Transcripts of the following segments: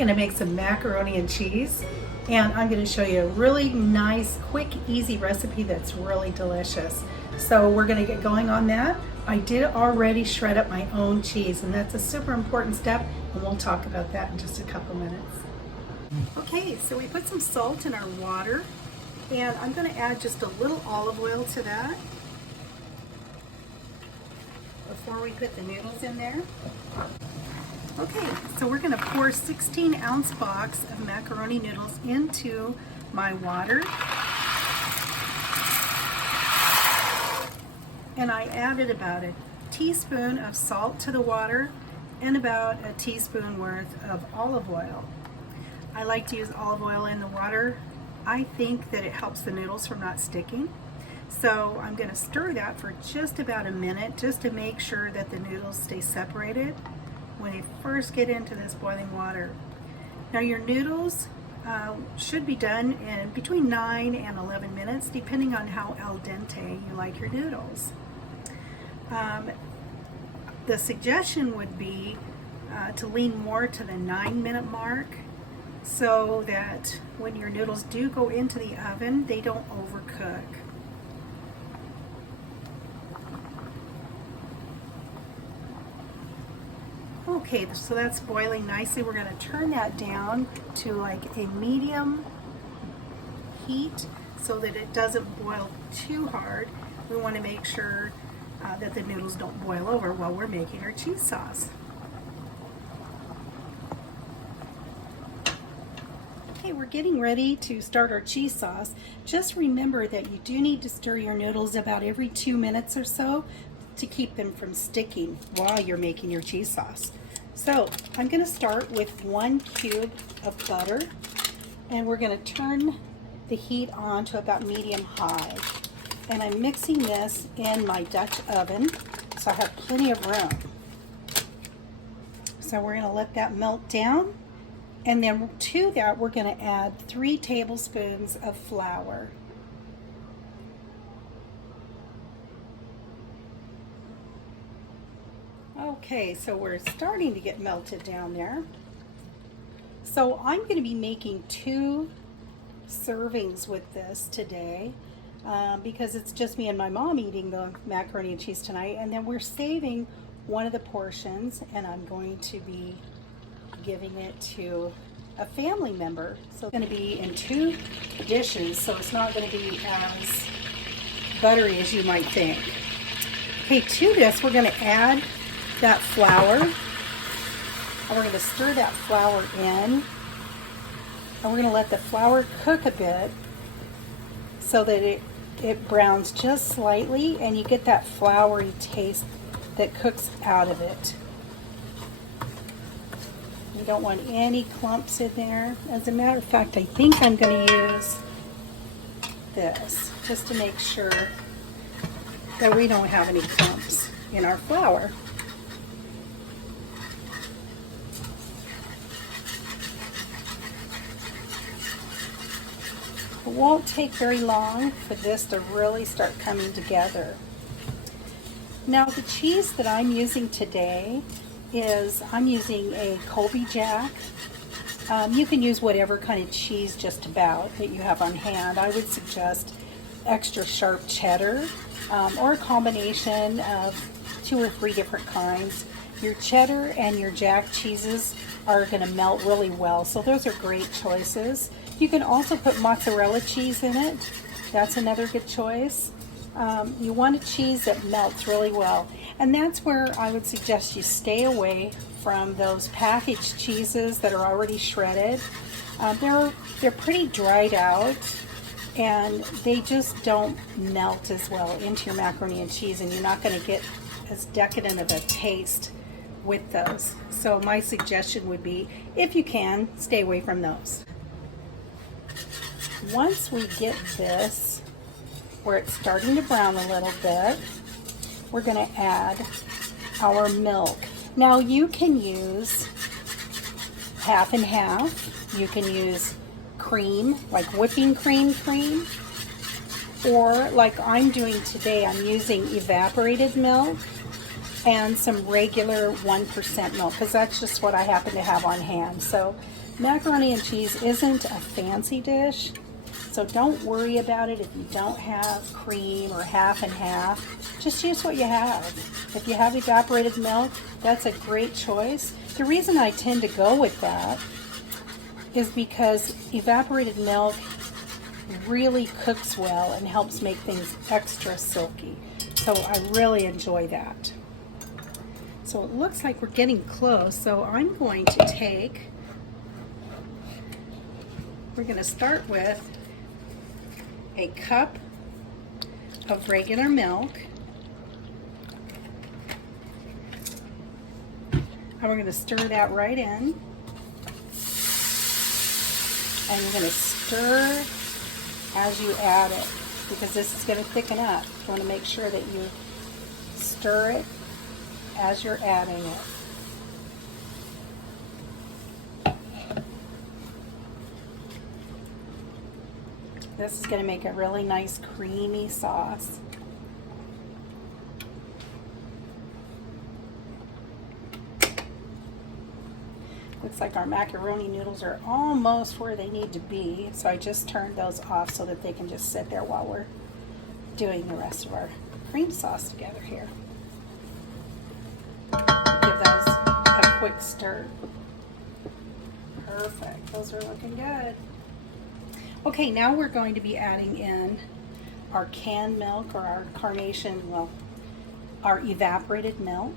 going to make some macaroni and cheese, and I'm going to show you a really nice, quick, easy recipe that's really delicious. So we're going to get going on that. I did already shred up my own cheese, and that's a super important step, and we'll talk about that in just a couple minutes. Okay, so we put some salt in our water, and I'm going to add just a little olive oil to that before we put the noodles in there. Okay, so we're going to pour a 16-ounce box of macaroni noodles into my water. And I added about a teaspoon of salt to the water and about a teaspoon worth of olive oil. I like to use olive oil in the water. I think that it helps the noodles from not sticking. So I'm going to stir that for just about a minute just to make sure that the noodles stay separated when you first get into this boiling water. Now your noodles should be done in between 9 and 11 minutes depending on how al dente you like your noodles. The suggestion would be to lean more to the 9-minute mark so that when your noodles do go into the oven, they don't overcook. Okay, so that's boiling nicely. We're going to turn that down to like a medium heat so that it doesn't boil too hard. We want to make sure that the noodles don't boil over while we're making our cheese sauce. Okay, we're getting ready to start our cheese sauce. Just remember that you do need to stir your noodles about every 2 minutes or so to keep them from sticking while you're making your cheese sauce. So I'm going to start with 1 cube of butter, and we're going to turn the heat on to about medium high. And I'm mixing this in my Dutch oven, so I have plenty of room. So we're going to let that melt down, and then to that we're going to add 3 tablespoons of flour. Okay, so we're starting to get melted down there. So I'm going to be making 2 servings with this today because it's just me and my mom eating the macaroni and cheese tonight, and then we're saving one of the portions and I'm going to be giving it to a family member. So it's going to be in 2 dishes, so it's not going to be as buttery as you might think. Okay, to this we're going to add that flour, and we're going to stir that flour in, and we're going to let the flour cook a bit so that it browns just slightly and you get that floury taste that cooks out of it. You don't want any clumps in there. As a matter of fact, I think I'm going to use this just to make sure that we don't have any clumps in our flour. It won't take very long for this to really start coming together. Now the cheese that I'm using today is, I'm using a Colby Jack. You can use whatever kind of cheese just about that you have on hand. I would suggest extra sharp cheddar or a combination of 2 or 3 different kinds. Your cheddar and your Jack cheeses are going to melt really well, so those are great choices. You can also put mozzarella cheese in it. That's another good choice. You want a cheese that melts really well, and that's where I would suggest you stay away from those packaged cheeses that are already shredded. They're pretty dried out, and they just don't melt as well into your macaroni and cheese, and you're not going to get as decadent of a taste with those. So my suggestion would be, if you can, stay away from those. Once we get this where it's starting to brown a little bit, we're going to add our milk. Now you can use half and half. You can use cream, like whipping cream, or like I'm doing today, I'm using evaporated milk and some regular 1% milk, because that's just what I happen to have on hand. So Macaroni and cheese isn't a fancy dish, so don't worry about it if you don't have cream or half and half. Just use what you have. If you have evaporated milk, that's a great choice. The reason I tend to go with that is because evaporated milk really cooks well and helps make things extra silky. So I really enjoy that. So it looks like we're getting close, so I'm going to we're going to start with a cup of regular milk, and we're going to stir that right in, and you're going to stir as you add it, because this is going to thicken up. You want to make sure that you stir it as you're adding it. This is going to make a really nice creamy sauce. Looks like our macaroni noodles are almost where they need to be, so I just turned those off so that they can just sit there while we're doing the rest of our cream sauce together here. Give those a quick stir. Perfect. Those are looking good. Okay, now we're going to be adding in our canned milk, or our carnation, well, our evaporated milk.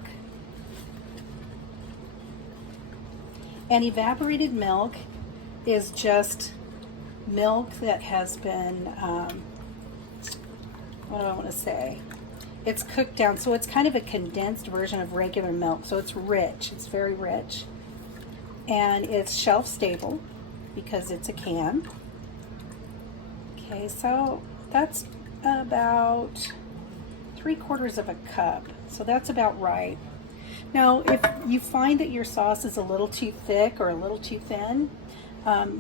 And evaporated milk is just milk that has been, what do I want to say? It's cooked down, so it's kind of a condensed version of regular milk. So it's rich, it's very rich. And it's shelf stable because it's a can. Okay, so that's about 3/4 of a cup. So that's about right. Now, if you find that your sauce is a little too thick or a little too thin,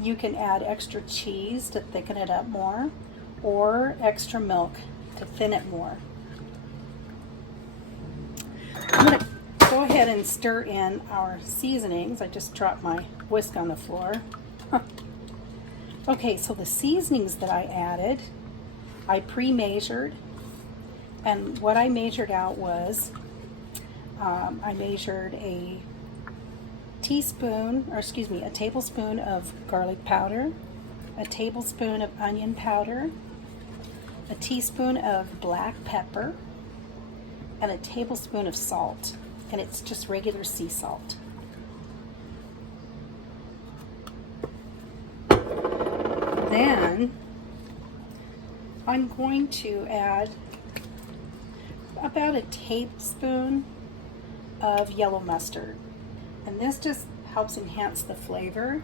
you can add extra cheese to thicken it up more, or extra milk to thin it more. I'm going to go ahead and stir in our seasonings. I just dropped my whisk on the floor. Okay, so the seasonings that I added, I pre-measured, and what I measured out was, I measured a tablespoon of garlic powder, a tablespoon of onion powder, a teaspoon of black pepper, and a tablespoon of salt, and it's just regular sea salt. Then I'm going to add about a tablespoon of yellow mustard, and this just helps enhance the flavor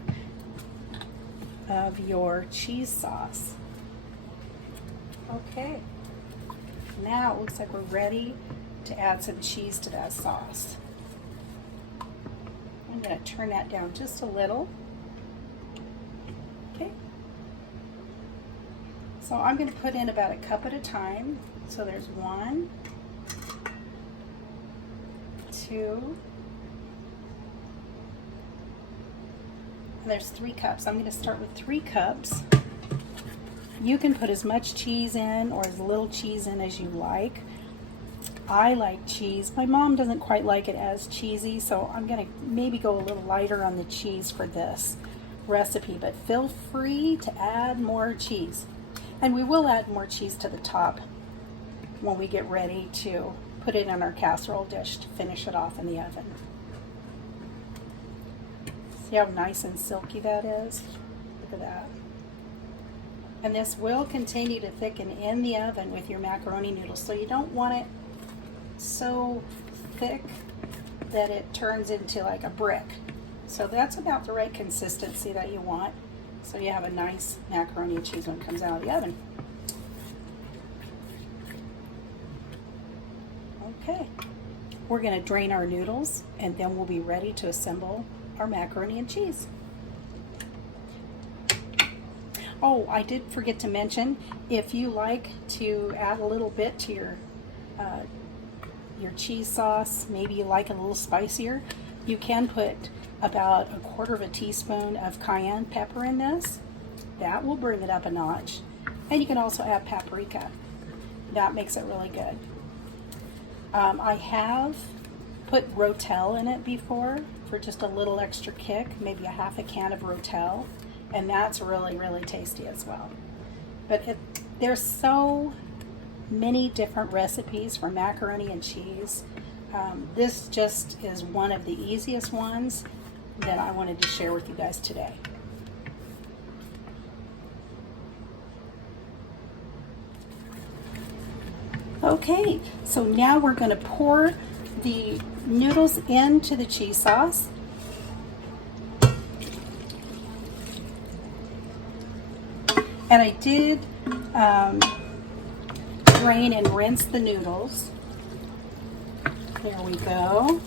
of your cheese sauce. Okay, now it looks like we're ready to add some cheese to that sauce. I'm going to turn that down just a little. Okay. So I'm going to put in about a cup at a time. So there's 1, 2, and there's 3 cups. I'm going to start with 3 cups. You can put as much cheese in or as little cheese in as you like. I like cheese. My mom doesn't quite like it as cheesy, so I'm going to maybe go a little lighter on the cheese for this recipe, but feel free to add more cheese. And we will add more cheese to the top when we get ready to put it in our casserole dish to finish it off in the oven. See how nice and silky that is? Look at that. And this will continue to thicken in the oven with your macaroni noodles, so you don't want it so thick that it turns into like a brick. So that's about the right consistency that you want, so you have a nice macaroni and cheese when it comes out of the oven. Okay, we're going to drain our noodles, and then we'll be ready to assemble our macaroni and cheese. Oh, I did forget to mention, if you like to add a little bit to your cheese sauce, maybe you like it a little spicier, you can put about a quarter of a teaspoon of cayenne pepper in this. That will bring it up a notch. And you can also add paprika. That makes it really good. I have put Rotel in it before for just a little extra kick, maybe a half a can of Rotel, and that's really, really tasty as well. But there's so many different recipes for macaroni and cheese. This just is one of the easiest ones that I wanted to share with you guys today. Okay, so now we're going to pour the noodles into the cheese sauce. And I did drain and rinse the noodles. There we go.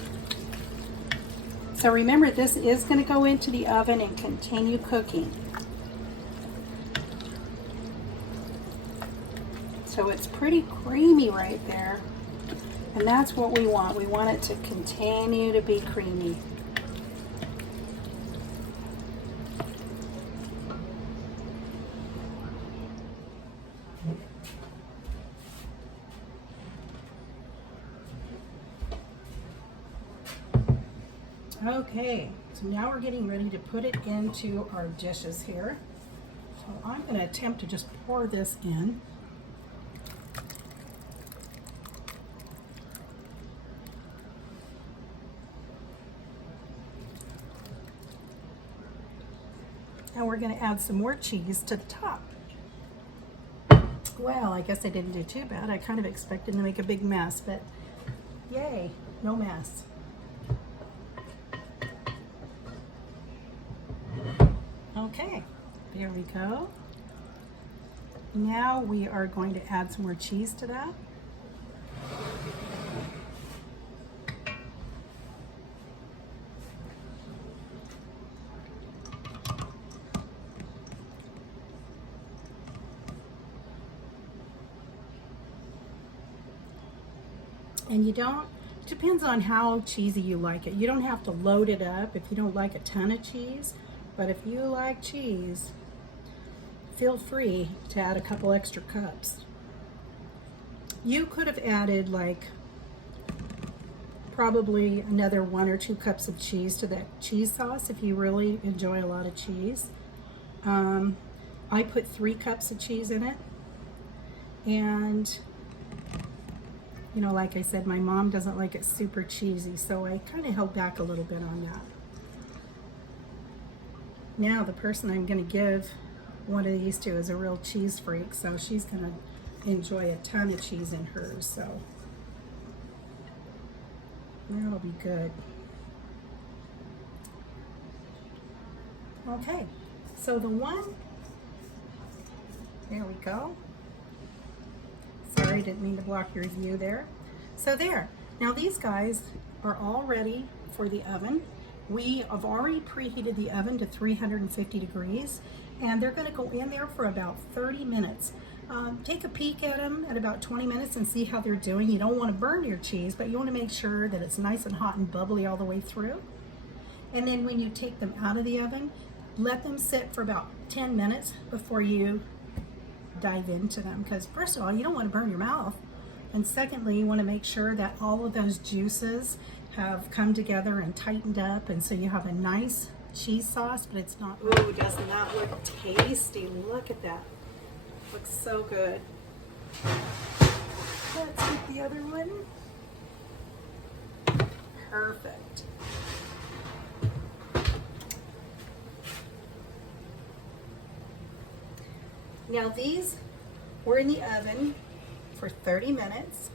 So remember, this is going to go into the oven and continue cooking. So it's pretty creamy right there. And that's what we want. We want it to continue to be creamy. Okay, so now we're getting ready to put it into our dishes here. So I'm going to attempt to just pour this in. And we're going to add some more cheese to the top. Well, I guess I didn't do too bad. I kind of expected to make a big mess, but yay, no mess. Okay, there we go. Now we are going to add some more cheese to that. And you don't, depends on how cheesy you like it. You don't have to load it up if you don't like a ton of cheese, but if you like cheese, feel free to add a couple extra cups. You could have added like probably another 1 or 2 cups of cheese to that cheese sauce if you really enjoy a lot of cheese. I put 3 cups of cheese in it, and you know, like I said, my mom doesn't like it super cheesy, so I kind of held back a little bit on that. Now the person I'm going to give one of these to is a real cheese freak, so she's going to enjoy a ton of cheese in hers, so that'll be good. Okay, so the one, there we go. Sorry, didn't mean to block your view there. So there. Now these guys are all ready for the oven. We have already preheated the oven to 350 degrees, and they're going to go in there for about 30 minutes. Take a peek at them at about 20 minutes and see how they're doing. You don't want to burn your cheese, but you want to make sure that it's nice and hot and bubbly all the way through. And then when you take them out of the oven, let them sit for about 10 minutes before you dive into them, because first of all, you don't want to burn your mouth, and secondly, you want to make sure that all of those juices have come together and tightened up, and so you have a nice cheese sauce, but it's not, ooh, doesn't that look tasty? Look at that. Looks so good. Let's get the other one. Perfect. Now these were in the oven for 30 minutes,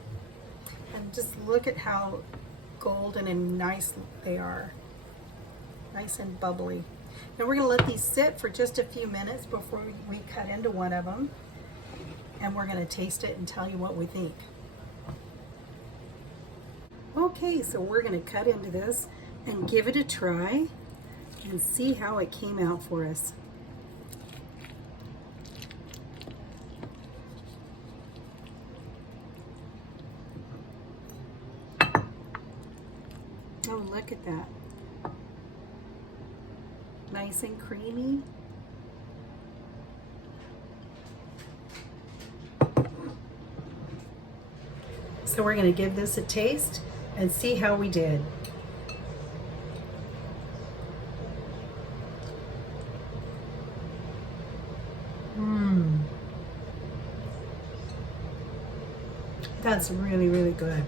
and just look at how golden and nice they are. Nice and bubbly. Now we're going to let these sit for just a few minutes before we cut into one of them, and we're going to taste it and tell you what we think. Okay, so we're going to cut into this and give it a try and see how it came out for us. Oh, look at that. nice and creamy. So we're going to give this a taste and see how we did. That's really, really good.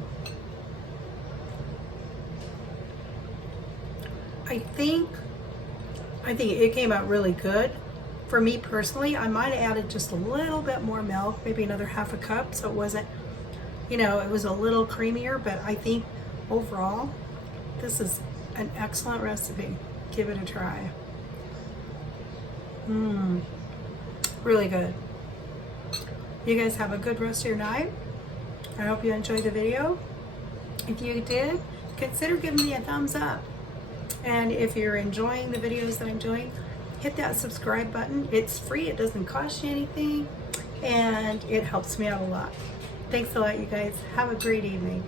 I think it came out really good. For me personally, I might have added just a little bit more milk, maybe another half a cup, so it wasn't, you know, it was a little creamier, but I think overall, this is an excellent recipe. Give it a try. Really good. You guys have a good rest of your night. I hope you enjoyed the video. If you did, consider giving me a thumbs up. And if you're enjoying the videos that I'm doing, hit that subscribe button. It's free, it doesn't cost you anything, and it helps me out a lot. Thanks a lot, you guys. Have a great evening.